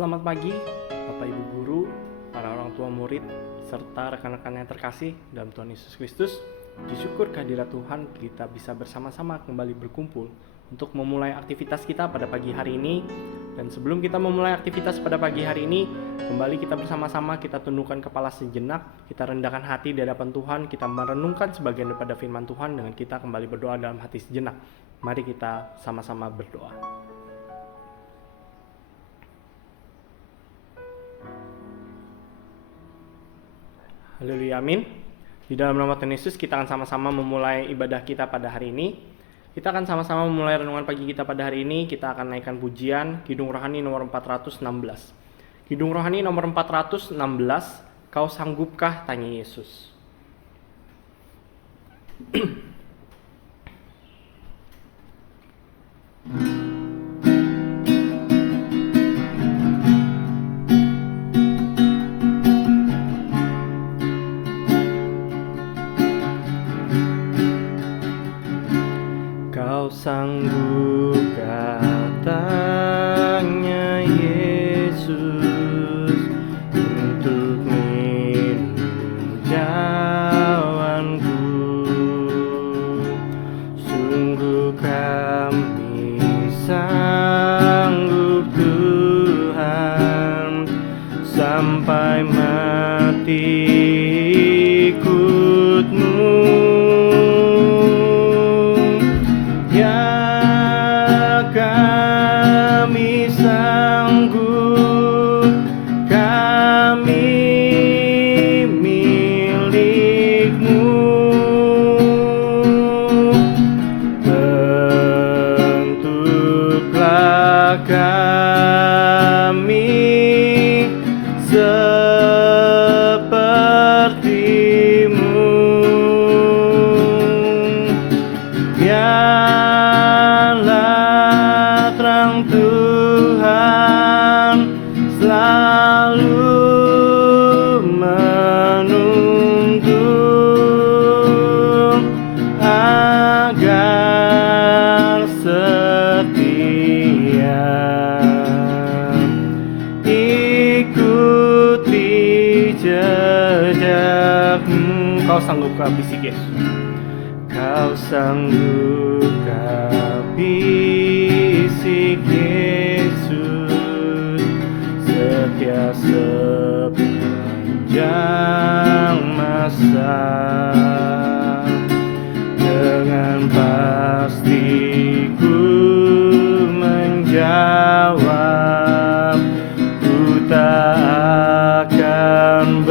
Selamat pagi, Bapak Ibu Guru, para orang tua murid, serta rekan-rekan yang terkasih dalam Tuhan Yesus Kristus. Disyukur kehadirat Tuhan kita bisa bersama-sama kembali berkumpul untuk memulai aktivitas kita pada pagi hari ini. Dan sebelum kita memulai aktivitas pada pagi hari ini, kembali kita bersama-sama kita tundukkan kepala sejenak, kita rendahkan hati di hadapan Tuhan, kita merenungkan sebagian daripada firman Tuhan dengan kita kembali berdoa dalam hati sejenak. Mari kita sama-sama berdoa. Haleluya, amin. Di dalam nama Tuhan Yesus kita akan sama-sama memulai ibadah kita pada hari ini. Kita akan sama-sama memulai renungan pagi kita pada hari ini. Kita akan naikkan pujian Kidung Rohani nomor 416. Kidung Rohani nomor 416, Kau sanggupkah, tanya Yesus. Sanggupkah, tanya Yesus, untuk minum jawanku? Sungguh kami sanggup Tuhan, sampai mati ikut-Mu. Kau sanggupkah, bisik Yesus. Kau sanggupkah, bisik Yesus, setia sepanjang masa. Dengan pasti ku menjawab, ku tak akan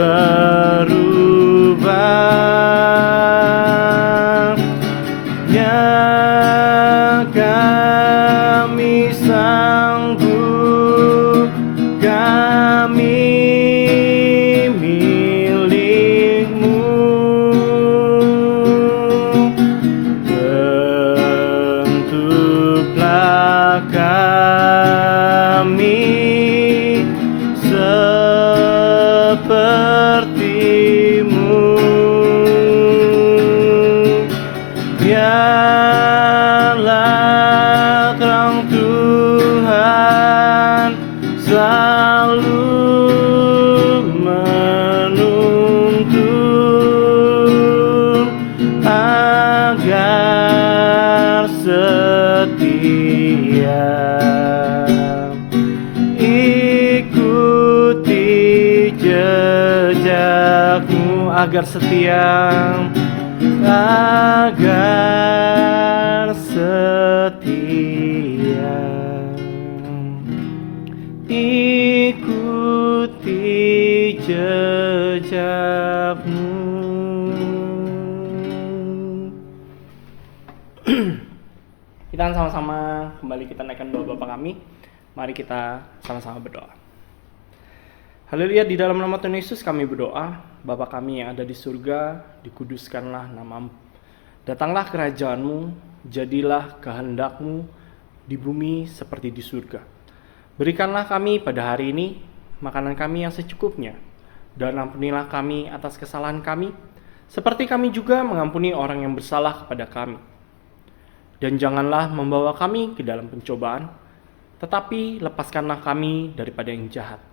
agar setia, ikuti jejakmu. Kita akan sama-sama kembali kita naikkan doa Bapa kami. Mari kita sama-sama berdoa. Haleluya, di dalam nama Tuhan Yesus kami berdoa. Bapa kami yang ada di surga, dikuduskanlah nama-Mu. Datanglah kerajaan-Mu, jadilah kehendak-Mu di bumi seperti di surga. Berikanlah kami pada hari ini makanan kami yang secukupnya, dan ampunilah kami atas kesalahan kami, seperti kami juga mengampuni orang yang bersalah kepada kami. Dan janganlah membawa kami ke dalam pencobaan, Tetapi lepaskanlah kami daripada yang jahat.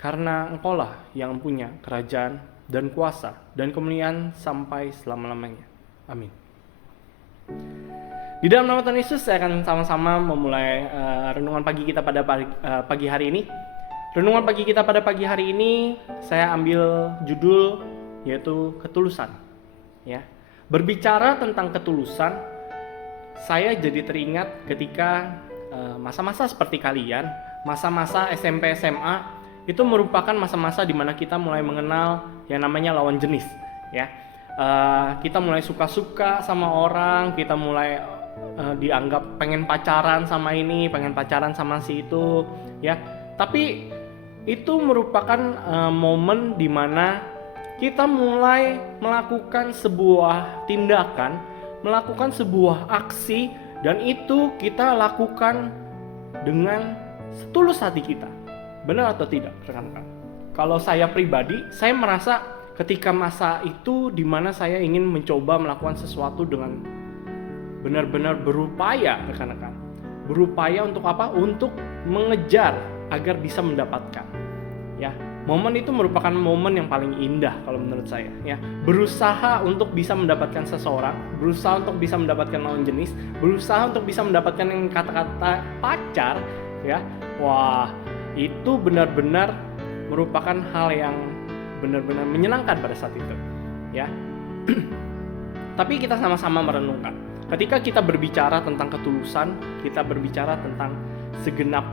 Karena Engkaulah yang punya kerajaan dan kuasa dan kemuliaan sampai selama-lamanya. Amin. Di dalam nama Tuhan Yesus, saya akan sama-sama memulai renungan pagi kita pada pagi hari ini. Renungan pagi kita pada pagi hari ini, saya ambil judul yaitu ketulusan. Ya, berbicara tentang ketulusan, saya jadi teringat ketika masa-masa seperti kalian, masa-masa SMP SMA itu merupakan masa-masa di mana kita mulai mengenal yang namanya lawan jenis. Ya, kita mulai suka-suka sama orang, kita mulai dianggap pengen pacaran sama ini, pengen pacaran sama si itu, ya. Tapi itu merupakan momen di mana kita mulai melakukan sebuah tindakan, melakukan sebuah aksi, dan itu kita lakukan dengan setulus hati kita. Benar atau tidak, rekan-rekan? Kalau saya pribadi, saya merasa ketika masa itu di mana saya ingin mencoba melakukan sesuatu dengan benar-benar berupaya, rekan-rekan. Berupaya untuk apa? Untuk mengejar agar bisa mendapatkan. Ya, momen itu merupakan momen yang paling indah kalau menurut saya. Ya, berusaha untuk bisa mendapatkan seseorang, berusaha untuk bisa mendapatkan lawan jenis, berusaha untuk bisa mendapatkan yang kata-kata pacar. Ya, wah, itu benar-benar merupakan hal yang benar-benar menyenangkan pada saat itu. Ya, tapi kita sama-sama merenungkan. Ketika kita berbicara tentang ketulusan, kita berbicara tentang segenap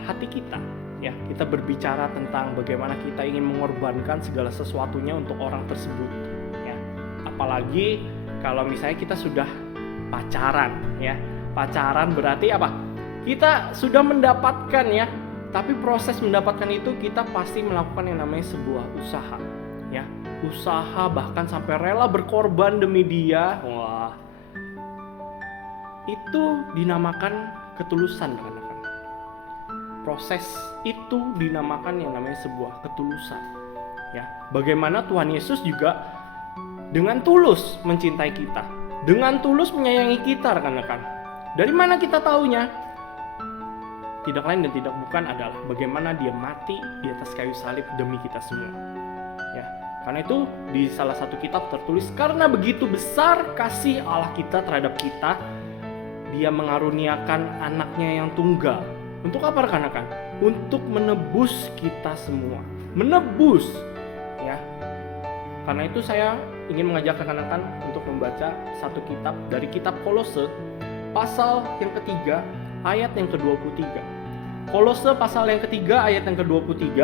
hati kita, ya. Kita berbicara tentang bagaimana kita ingin mengorbankan segala sesuatunya untuk orang tersebut, ya. Apalagi kalau misalnya kita sudah pacaran, ya. Pacaran berarti apa? Kita sudah mendapatkan, ya. Tapi proses mendapatkan itu kita pasti melakukan yang namanya sebuah usaha, ya. Usaha bahkan sampai rela berkorban demi dia. Wah, itu dinamakan ketulusan, rekan-rekan. Proses itu dinamakan yang namanya sebuah ketulusan. Ya, bagaimana Tuhan Yesus juga dengan tulus mencintai kita, dengan tulus menyayangi kita, rekan-rekan. Dari mana kita tahunya? Tidak lain dan tidak bukan adalah bagaimana dia mati di atas kayu salib demi kita semua. Ya, karena itu di salah satu kitab tertulis, karena begitu besar kasih Allah kita terhadap kita, Dia mengaruniakan anaknya yang tunggal. Untuk apa, rekan-rekan? Untuk menebus kita semua. Menebus, ya. Karena itu saya ingin mengajak rekan-rekan untuk membaca satu kitab dari kitab Kolose, pasal yang ketiga, ayat yang ke-23. Kolose pasal yang ketiga, ayat yang ke-23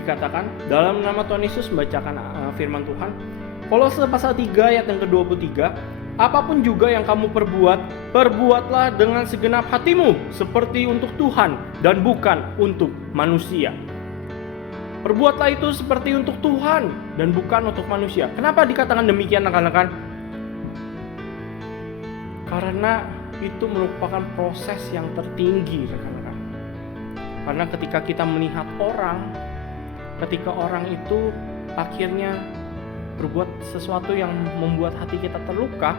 dikatakan, dalam nama Tuhan Yesus membacakan firman Tuhan. Kolose pasal 3 ayat yang ke-23, apapun juga yang kamu perbuat, perbuatlah dengan segenap hatimu seperti untuk Tuhan dan bukan untuk manusia. Perbuatlah itu seperti untuk Tuhan dan bukan untuk manusia. Kenapa dikatakan demikian, rekan-rekan? Karena itu merupakan proses yang tertinggi, rekan-rekan. Karena ketika kita melihat orang, ketika orang itu akhirnya berbuat sesuatu yang membuat hati kita terluka,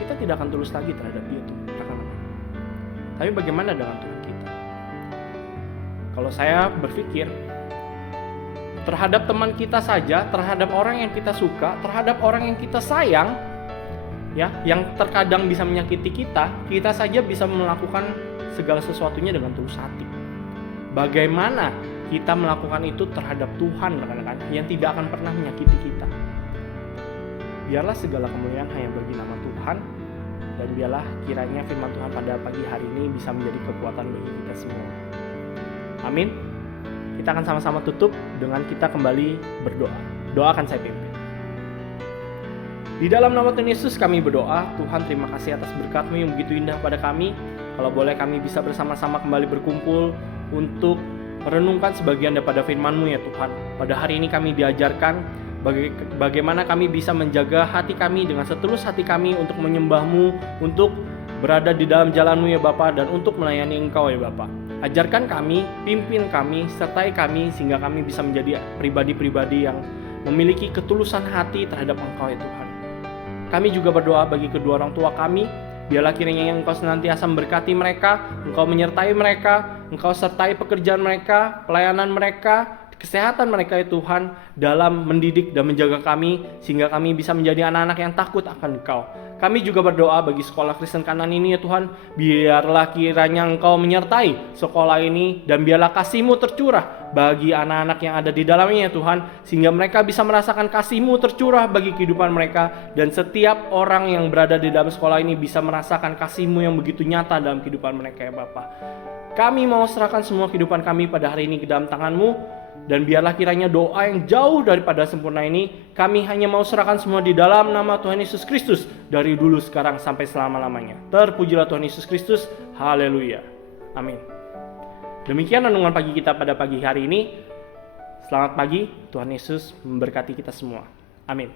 kita tidak akan tulus lagi terhadap dia itu, rekan-rekan. Tapi bagaimana dengan Tuhan kita? Kalau saya berpikir terhadap teman kita saja, terhadap orang yang kita suka, terhadap orang yang kita sayang, ya, yang terkadang bisa menyakiti kita, kita saja bisa melakukan segala sesuatunya dengan tulus hati. Bagaimana kita melakukan itu terhadap Tuhan, rekan-rekan, yang tidak akan pernah menyakiti kita? Biarlah segala kemuliaan hanya bagi nama Tuhan, dan biarlah kiranya firman Tuhan pada pagi hari ini bisa menjadi kekuatan bagi kita semua. Amin. Kita akan sama-sama tutup dengan kita kembali berdoa. Doakan saya pimpin. Di dalam nama Tuhan Yesus kami berdoa, Tuhan terima kasih atas berkat-Mu yang begitu indah pada kami. Kalau boleh kami bisa bersama-sama kembali berkumpul untuk merenungkan sebagian daripada firman-Mu ya Tuhan. Pada hari ini kami diajarkan bagaimana kami bisa menjaga hati kami dengan setulus hati kami untuk menyembah-Mu, untuk berada di dalam jalan-Mu ya Bapa, dan untuk melayani Engkau ya Bapa. Ajarkan kami, pimpin kami, sertai kami sehingga kami bisa menjadi pribadi-pribadi yang memiliki ketulusan hati terhadap Engkau ya Tuhan. Kami juga berdoa bagi kedua orang tua kami, Biarlah kiranya Engkau senantiasa memberkati mereka, Engkau menyertai mereka, Engkau sertai pekerjaan mereka, pelayanan mereka, kesehatan mereka ya Tuhan, dalam mendidik dan menjaga kami, sehingga kami bisa menjadi anak-anak yang takut akan Engkau. Kami juga berdoa bagi sekolah Kristen Kanan ini ya Tuhan, biarlah kiranya Engkau menyertai sekolah ini, dan biarlah kasih-Mu tercurah bagi anak-anak yang ada di dalamnya ya Tuhan, sehingga mereka bisa merasakan kasih-Mu tercurah bagi kehidupan mereka, dan setiap orang yang berada di dalam sekolah ini bisa merasakan kasih-Mu yang begitu nyata dalam kehidupan mereka ya Bapa. Kami mau serahkan semua kehidupan kami pada hari ini ke dalam tangan-Mu, dan biarlah kiranya doa yang jauh daripada sempurna ini kami hanya mau serahkan semua di dalam nama Tuhan Yesus Kristus, dari dulu, sekarang, sampai selama-lamanya. Terpujilah Tuhan Yesus Kristus. Haleluya. Amin. Demikian renungan pagi kita pada pagi hari ini. Selamat pagi, Tuhan Yesus memberkati kita semua. Amin.